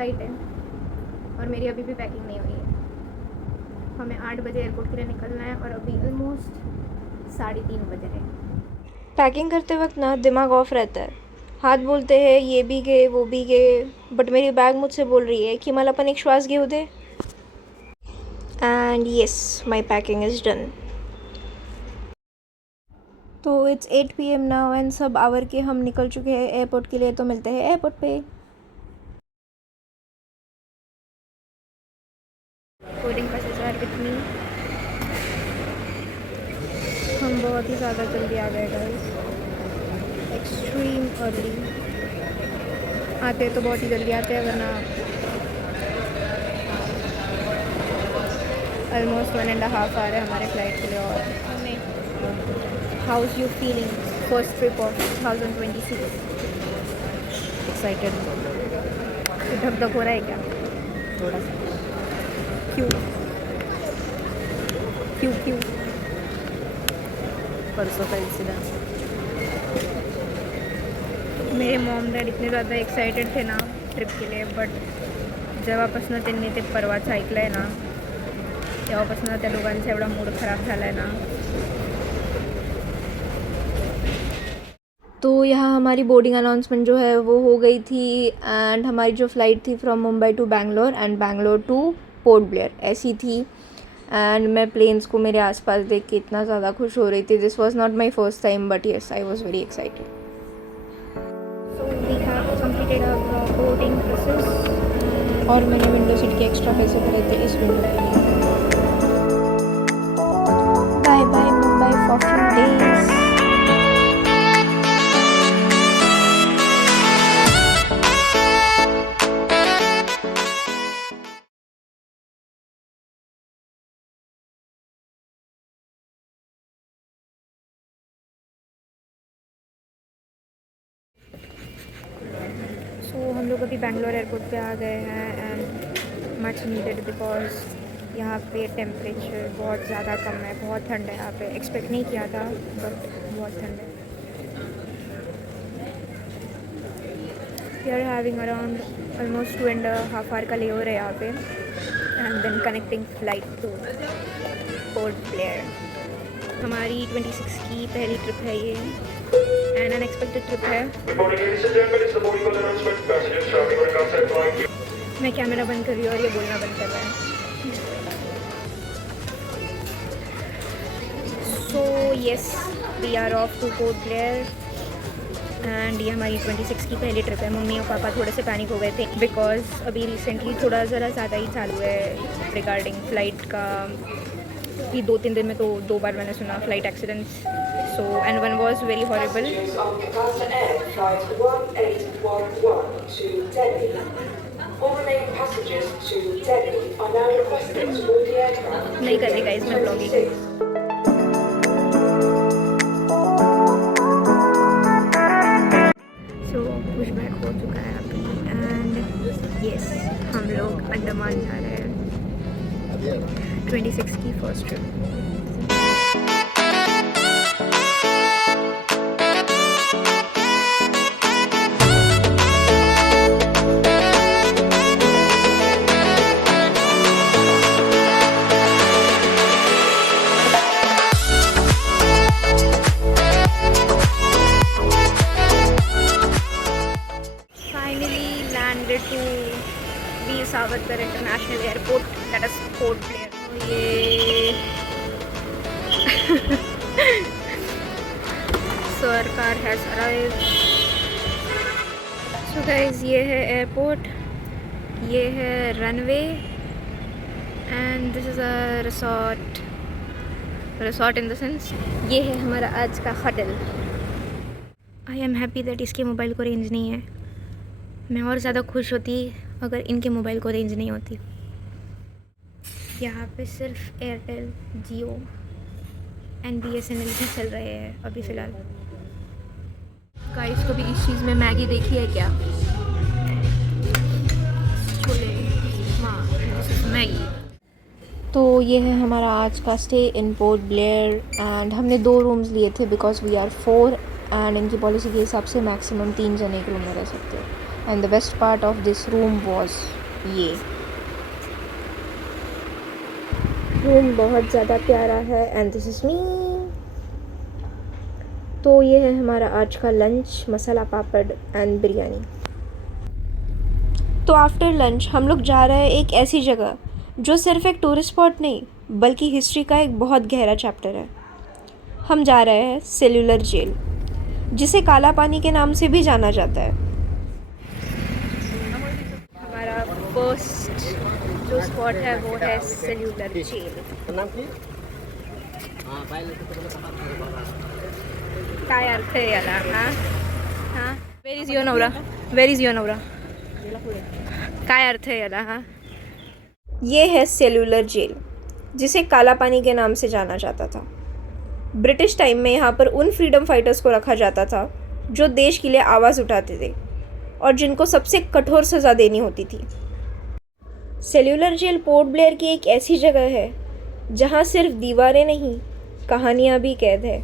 Flight है और मेरी अभी भी पैकिंग नहीं हुई है। हमें 8 बजे एयरपोर्ट के लिए निकलना है और अभी ऑलमोस्ट 3:30 बज रहे हैं। पैकिंग करते वक्त ना दिमाग ऑफ रहता है, हाथ बोलते हैं ये भी गए वो भी गए, बट मेरी बैग मुझसे बोल रही है कि मला पण एक श्वास घेऊ दे. And yes, my packing is done. तो इट्स 8 PM नाउ एंड सब आवर के हम निकल चुके हैं एयरपोर्ट के लिए. तो मिलते हैं एयरपोर्ट पे. Boarding passes are with me. हम बहुत ही ज़्यादा जल्दी आ गए गाइस, एक्सट्रीम अर्ली. आते तो बहुत ही जल्दी आते हैं, वरना ऑलमोस्ट 1.5 आवर है हमारे फ़्लाइट के लिए. और हमें house you feeling first trip of 2026? Excited? धक धक हो रहा है क्या थोड़ा सा? क्यों क्यों क्यों? परसों का इंसिडेंट. मेरे मॉम डॅड इतने ज़्यादा एक्साइटेड थे ना ट्रिप के लिए, बट जेव्हापासून त्यांनी ते परवाचं ऐकलं आहे ना, तेव्हापासून त्या दोघांचा एवढा मूड खराब झाला आहे ना. तो यहाँ हमारी बोर्डिंग अनाउंसमेंट जो है वो हो गई थी. एंड हमारी जो फ़्लाइट थी from Mumbai to Bangalore and Bangalore to Port Blair ऐसी थी. एंड मैं प्लेन्स को मेरे आसपास देख के इतना ज़्यादा खुश हो रही थी. This was not my first time, but yes, I was very excited. So we have completed our boarding process. और मैंने विंडो सीट के एक्स्ट्रा पैसे भरे थे इस विंडो के लिए. Bye bye Mumbai for few days. So हम लोग अभी बैंगलोर एयरपोर्ट पे आ गए हैं एंड मच नीडेड, बिकॉज यहाँ पे टेम्परेचर बहुत ज़्यादा कम है, बहुत ठंड है यहाँ पे. एक्सपेक्ट नहीं किया था, बट बहुत ठंड है. We are having around almost 2.5 hour का लेओवर है यहाँ पे, and then connecting flight to Port Blair. हमारी 26 की पहली ट्रिप है ये, एंड अनएक्सपेक्टेड ट्रिप है. मैं कैमरा बंद कर रही हूँ और ये बोलना बंद कर रहा है. So yes, we are off to Port Blair. And ये हमारी 26 की पहली ट्रिप है. मम्मी और पापा थोड़े से पैनिक हो गए थे, बिकॉज अभी रिसेंटली थोड़ा ज़रा ज़्यादा ही चालू है रिगार्डिंग फ़्लाइट का. ये 2-3 दिन में तो 2 बार मैंने सुना flight accidents. So and one was very horrible. नहीं कर रही गाइस मैं ब्लॉगिंग. सो पुश बैक हो चुका है अभी, एंड येस, हम लोग अंडमान जा रहे हैं 26 की first trip. To Veer Savarkar international airport, that is port Blair. ये सरकार हैज़ अराइव्ड. सो गाइस, ये है एयरपोर्ट, ये है runway, and this is a resort in the sense. ये है हमारा आज का hotel. I am happy that इसके मोबाइल को रेंज नहीं है. मैं और ज़्यादा खुश होती अगर इनके मोबाइल को रेंज नहीं होती. यहाँ पे सिर्फ एयरटेल, जियो एंड BSNL ही चल रहे हैं अभी फ़िलहाल. गाइस, कभी इस चीज़ में मैगी देखी है क्या? छोले, हाँ, मैगी. तो ये है हमारा आज का stay in port Blair. And हमने 2 रूम्स लिए थे बिकॉज वी आर 4, एंड इनकी पॉलिसी के हिसाब से मैक्सिमम 3 जने एक रूम में रह सकते हैं. And the best part of this room was ये रूम बहुत ज़्यादा प्यारा है एंड दिस इज़ मी। तो ये है हमारा आज का लंच, मसाला पापड़ एंड बिरयानी। तो आफ्टर लंच हम लोग जा रहे हैं एक ऐसी जगह जो सिर्फ एक टूरिस्ट स्पॉट नहीं बल्कि हिस्ट्री का एक बहुत गहरा चैप्टर है। हम जा रहे हैं सेल्यूलर जेल, जिसे काला पानी के नाम से भी जाना जाता है। हमारा फर्स्ट जो स्पॉट है वो है सेल्यूलर जेल। काय अर्थ आहे याला? हां वेर इज युअर नवरा? वेर इज युअर नवरा? काय अर्थ है याला? हाँ, ये है सेल्यूलर जेल, जिसे काला पानी के नाम से जाना जाता था। ब्रिटिश टाइम में यहाँ पर उन फ्रीडम फाइटर्स को रखा जाता था जो देश के लिए आवाज़ उठाते थे और जिनको सबसे कठोर सज़ा देनी होती थी। सेल्यूलर जेल पोर्ट ब्लेयर की एक ऐसी जगह है जहाँ सिर्फ दीवारें नहीं, कहानियाँ भी कैद है।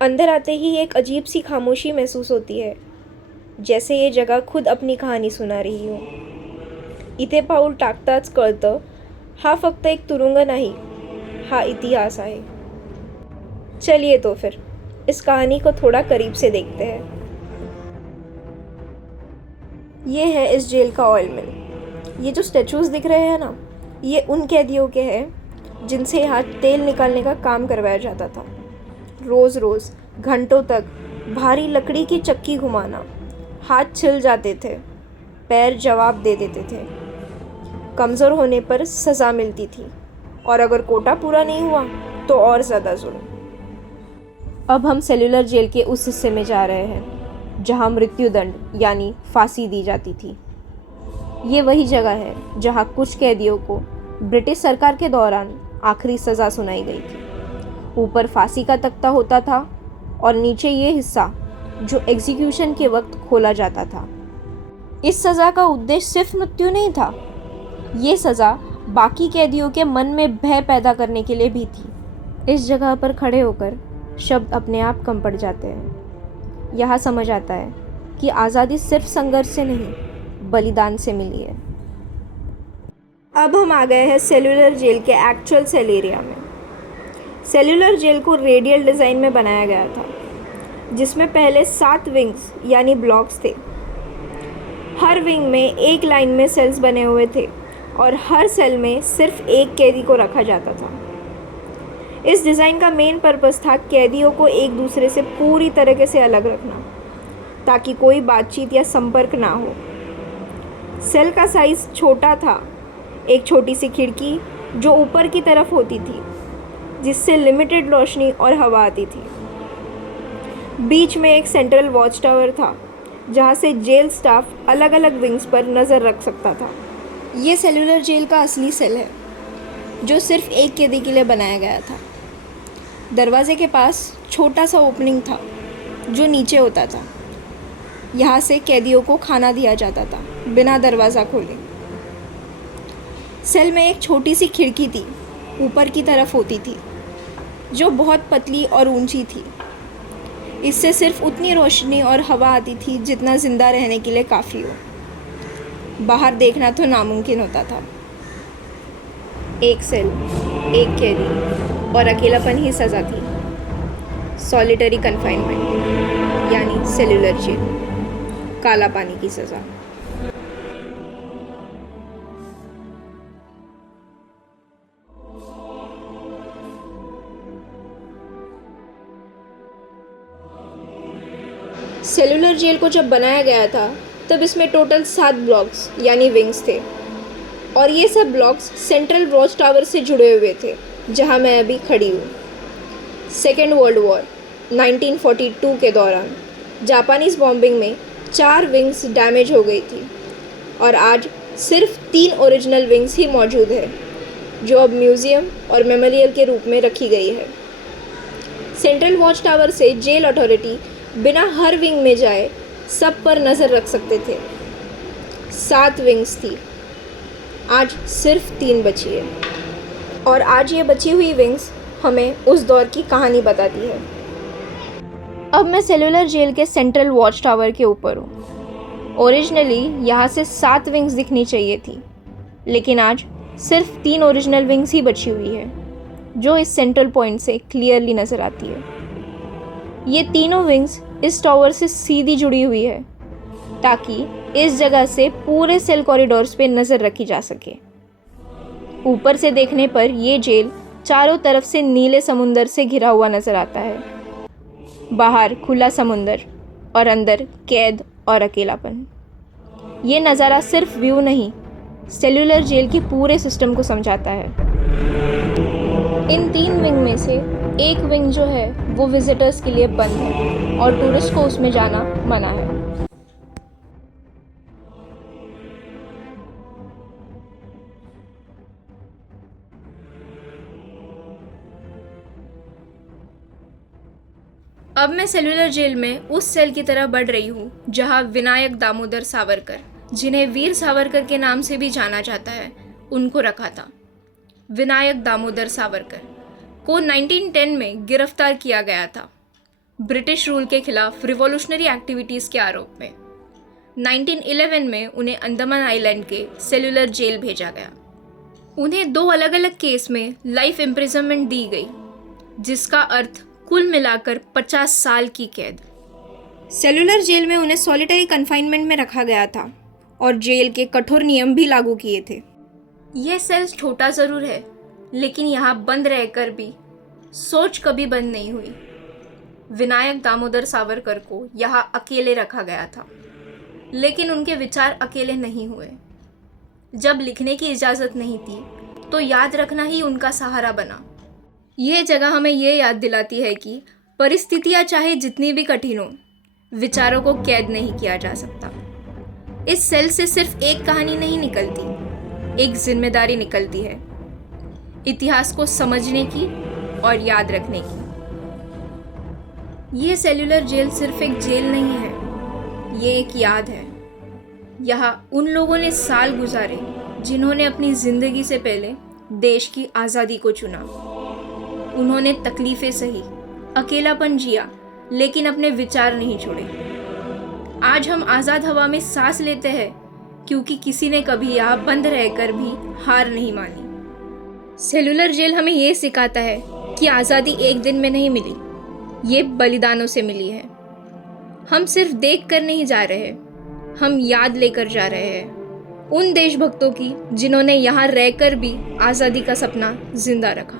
अंदर आते ही एक अजीब सी खामोशी महसूस होती है, जैसे ये जगह खुद अपनी कहानी सुना रही हो। इथे पाऊल टाकताच कळतं, हा फक्त एक तुरुंग नाही, हा इतिहास आहे। चलिए तो फिर इस कहानी को थोड़ा करीब से देखते हैं। ये है इस जेल का ऑयल मिल। ये जो स्टैचूज़ दिख रहे हैं ना, ये उन कैदियों के हैं जिनसे यहाँ तेल निकालने का काम करवाया जाता था। रोज़ रोज़ घंटों तक भारी लकड़ी की चक्की घुमाना, हाथ छिल जाते थे, पैर जवाब दे देते थे। कमज़ोर होने पर सज़ा मिलती थी और अगर कोटा पूरा नहीं हुआ तो और ज़्यादा जुल्म। अब हम सेल्यूलर जेल के उस हिस्से में जा रहे हैं जहां मृत्युदंड यानी फांसी दी जाती थी। ये वही जगह है जहां कुछ कैदियों को ब्रिटिश सरकार के दौरान आखिरी सज़ा सुनाई गई थी। ऊपर फांसी का तख्ता होता था और नीचे ये हिस्सा जो एग्जीक्यूशन के वक्त खोला जाता था। इस सज़ा का उद्देश्य सिर्फ मृत्यु नहीं था, ये सज़ा बाकी कैदियों के मन में भय पैदा करने के लिए भी थी। इस जगह पर खड़े होकर शब्द अपने आप कम पड़ जाते हैं। यहाँ समझ आता है कि आज़ादी सिर्फ संघर्ष से नहीं बलिदान से मिली है। अब हम आ गए हैं सेल्यूलर जेल के एक्चुअल सेल एरिया में। सेल्यूलर जेल को रेडियल डिज़ाइन में बनाया गया था, जिसमें पहले 7 विंग्स यानी ब्लॉक्स थे। हर विंग में एक लाइन में सेल्स बने हुए थे और हर सेल में सिर्फ एक कैदी को रखा जाता था। इस डिज़ाइन का मेन पर्पस था कैदियों को एक दूसरे से पूरी तरीके से अलग रखना, ताकि कोई बातचीत या संपर्क ना हो। सेल का साइज़ छोटा था, एक छोटी सी खिड़की जो ऊपर की तरफ होती थी, जिससे लिमिटेड रोशनी और हवा आती थी। बीच में एक सेंट्रल वॉच टावर था, जहाँ से जेल स्टाफ अलग अलग विंग्स पर नज़र रख सकता था। ये सेल्यूलर जेल का असली सेल है, जो सिर्फ एक कैदी के लिए बनाया गया था। दरवाजे के पास छोटा सा ओपनिंग था जो नीचे होता था। यहाँ से कैदियों को खाना दिया जाता था बिना दरवाज़ा खोले। सेल में एक छोटी सी खिड़की थी, ऊपर की तरफ होती थी, जो बहुत पतली और ऊंची थी। इससे सिर्फ उतनी रोशनी और हवा आती थी जितना ज़िंदा रहने के लिए काफ़ी हो। बाहर देखना तो नामुमकिन होता था। एक सेल, एक कैदी और अकेलापन ही सज़ा थी। सॉलिटरी कन्फाइनमेंट यानी सेल्यूलर जेल, काला पानी की सज़ा। सेल्यूलर जेल को जब बनाया गया था तब इसमें टोटल 7 ब्लॉक्स यानी विंग्स थे और ये सब ब्लॉक्स सेंट्रल वॉच टावर से जुड़े हुए थे, जहां मैं अभी खड़ी हूँ। सेकेंड वर्ल्ड वॉर 1942 के दौरान जापानीज़ बॉम्बिंग में 4 विंग्स डैमेज हो गई थी और आज सिर्फ 3 ओरिजिनल विंग्स ही मौजूद है, जो अब म्यूज़ियम और मेमोरियल के रूप में रखी गई है। सेंट्रल वॉच टावर से जेल अथॉरिटी बिना हर विंग में जाए सब पर नज़र रख सकते थे। 7 विंग्स थी, आज सिर्फ 3 बची है और आज ये बची हुई विंग्स हमें उस दौर की कहानी बताती है। अब मैं सेल्यूलर जेल के सेंट्रल वॉच टावर के ऊपर हूँ। ओरिजिनली यहाँ से 7 विंग्स दिखनी चाहिए थी, लेकिन आज सिर्फ 3 ओरिजिनल विंग्स ही बची हुई है, जो इस सेंट्रल पॉइंट से क्लियरली नज़र आती है। ये तीनों विंग्स इस टावर से सीधी जुड़ी हुई है, ताकि इस जगह से पूरे सेल कॉरिडोर्स पे नज़र रखी जा सके। ऊपर से देखने पर ये जेल चारों तरफ से नीले समुंदर से घिरा हुआ नज़र आता है। बाहर खुला समुंदर और अंदर कैद और अकेलापन। ये नज़ारा सिर्फ व्यू नहीं, सेल्यूलर जेल के पूरे सिस्टम को समझाता है। इन 3 विंग में से एक विंग जो है वो विजिटर्स के लिए बंद है और टूरिस्ट को उसमें जाना मना है। अब मैं सेल्यूलर जेल में उस सेल की तरह बढ़ रही हूँ जहाँ विनायक दामोदर सावरकर, जिन्हें वीर सावरकर के नाम से भी जाना जाता है, उनको रखा था। विनायक दामोदर सावरकर को 1910 में गिरफ्तार किया गया था ब्रिटिश रूल के खिलाफ रिवॉल्यूशनरी एक्टिविटीज़ के आरोप में। 1911 में उन्हें अंडमान आइलैंड के सेल्यूलर जेल भेजा गया। उन्हें 2 अलग अलग केस में लाइफ इम्प्रिजनमेंट दी गई, जिसका अर्थ कुल मिलाकर 50 साल की कैद। सेल्यूलर जेल में उन्हें सॉलिटरी कन्फाइनमेंट में रखा गया था और जेल के कठोर नियम भी लागू किए थे। यह सेल छोटा ज़रूर है, लेकिन यहाँ बंद रहकर भी सोच कभी बंद नहीं हुई। विनायक दामोदर सावरकर को यहाँ अकेले रखा गया था, लेकिन उनके विचार अकेले नहीं हुए। जब लिखने की इजाज़त नहीं थी, तो याद रखना ही उनका सहारा बना। यह जगह हमें यह याद दिलाती है कि परिस्थितियाँ चाहे जितनी भी कठिन हो, विचारों को कैद नहीं किया जा सकता। इस सेल से सिर्फ एक कहानी नहीं निकलती, एक जिम्मेदारी निकलती है, इतिहास को समझने की और याद रखने की। यह सेल्यूलर जेल सिर्फ एक जेल नहीं है, ये एक याद है। यहाँ उन लोगों ने साल गुजारे जिन्होंने अपनी ज़िंदगी से पहले देश की आज़ादी को चुना। उन्होंने तकलीफ़ें सही, अकेलापन जिया, लेकिन अपने विचार नहीं छोड़े। आज हम आज़ाद हवा में सांस लेते हैं क्योंकि किसी ने कभी यहाँ बंद रहकर भी हार नहीं मानी। सेल्यूलर जेल हमें ये सिखाता है कि आज़ादी एक दिन में नहीं मिली, ये बलिदानों से मिली है। हम सिर्फ देख कर नहीं जा रहे, हम याद लेकर जा रहे हैं उन देशभक्तों की जिन्होंने यहाँ रहकर भी आज़ादी का सपना जिंदा रखा।